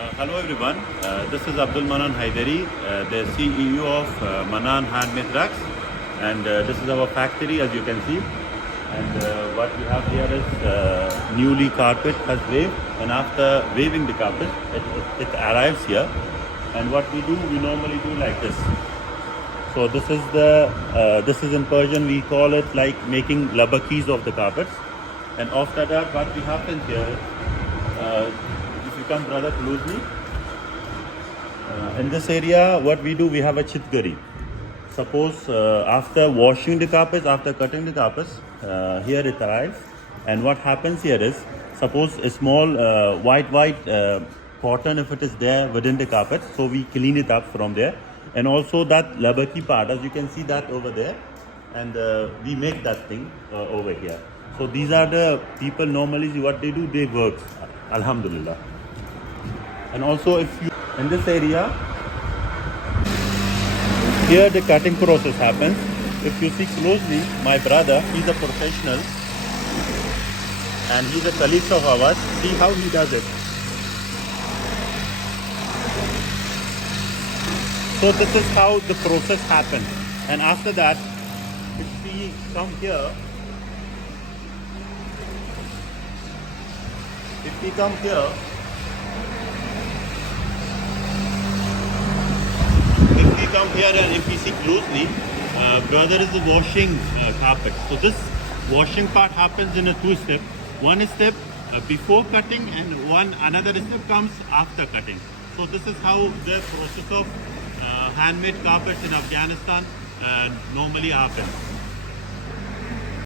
Hello everyone, this is Manan Handmade, the CEO of Manan Handmade rugs, and this is our factory as you can see. And what we have here is newly carpet has waved, and after waving the carpet, it arrives here. And what we do, we normally do like this. So this is in Persian we call it like making labakis of the carpets. And after that, what we happens here, if you come brother closely, in this area what we do, we have a chitgari. Suppose after washing the carpets, after cutting the carpets, here it arrives, and what happens here is, suppose a small white cotton, if it is there within the carpet, so we clean it up from there. And also that labaki part, as you can see that over there, and we make that thing over here. So these are the people normally what they do, they work, alhamdulillah. And also if you in this area, here the cutting process happens. If you see closely, my brother, he's a professional and he's a colleague of ours. See how he does it. So this is how the process happens. And after that, if we come here, and if we see closely, brother is washing carpet. So this washing part happens in a two step. One step before cutting, and another step comes after cutting. So this is how the process of handmade carpets in Afghanistan normally happens.